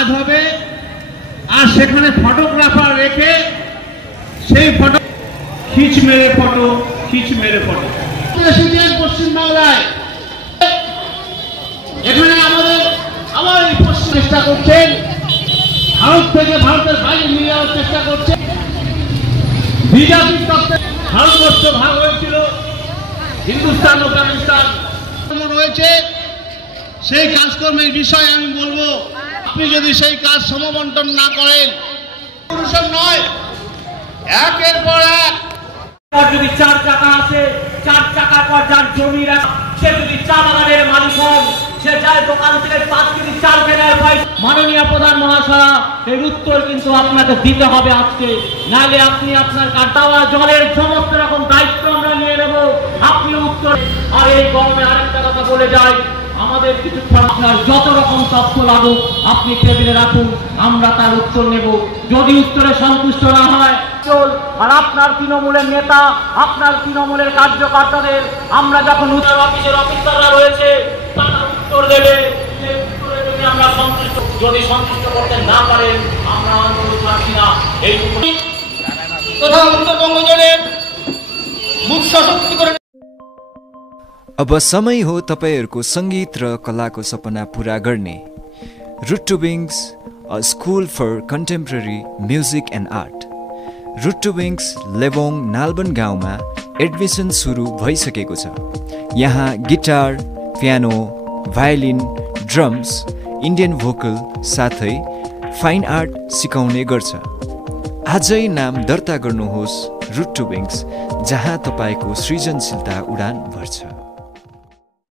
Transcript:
কাজ হবে আর সেখানে ফটোগ্রাফার রেখে সেই ফটো খিচ মেরে ফটো পশ্চিমবাংলায় এখানে আমার এই পশ্চিম চেষ্টা করছেন, ভারত থেকে ভারতের বাইরে নিয়ে যাওয়ার চেষ্টা করছে। বিজেপির তত্ত্বে ভারতবর্ষ ভাগ হয়েছিল, হিন্দুস্তান ও পাকিস্তান রয়েছে। সেই কাজকর্মের বিষয়ে আমি বলবো, আপনি যদি সেই কাজ সমবন্টন না করেন, পুরুষের নয়, একের পর এক যদি 4 চাকা আছে, 4 চাকার পর যার জমি সে যদি চা বাগানের মালিক হন, সে যায় দোকান থেকে 5 কেজি চাল কেনার পয়সা। মাননীয় প্রধান মহাশয়, এর উত্তর কিন্তু আপনাকে দিতে হবে আজকে, নাহলে আপনি আপনার কাটাওয়া জলের সমস্ত রকম দায়িত্ব আমরা নিয়ে নেব, আপনি উত্তর। আর এই গরমে আরেকটা কথা বলে যায়, আমাদের কিছুক্ষণ আপনার যত রকম তথ্য লাগুক আপনি টেবিলে রাখুন, আমরা তার উত্তর নেব। যদি উত্তরে সন্তুষ্ট না হয় আর আপনার তৃণমূলের নেতা, আপনার তৃণমূলের কার্যকর্তাদের আমরা যখন অফিসের অফিসাররা রয়েছে তারা উত্তর দেবে, আমরা সন্তুষ্ট। যদি সন্তুষ্ট করতে না পারেন আমরা আন্দোলন ছাড়ছি না। এই তথা উত্তরবঙ্গ জুড়ে মুখ সশক্তি করে। अब समय हो तपाईहरूको सङ्गीत र कलाको सपना पूरा गर्ने। Root to wings, a school for contemporary music and art. Root to wings Lebong Nalban गाउँमा एडमिसन सुरु भइसकेको छ। यहाँ guitar, piano, violin, drums, Indian vocal साथै फाइन आर्ट सिकाउने गर्छ। आजै नाम दर्ता गर्नुहोस् रुट टु विङ्स, जहाँ तपाईको सृजनशीलता उडान भर्छ।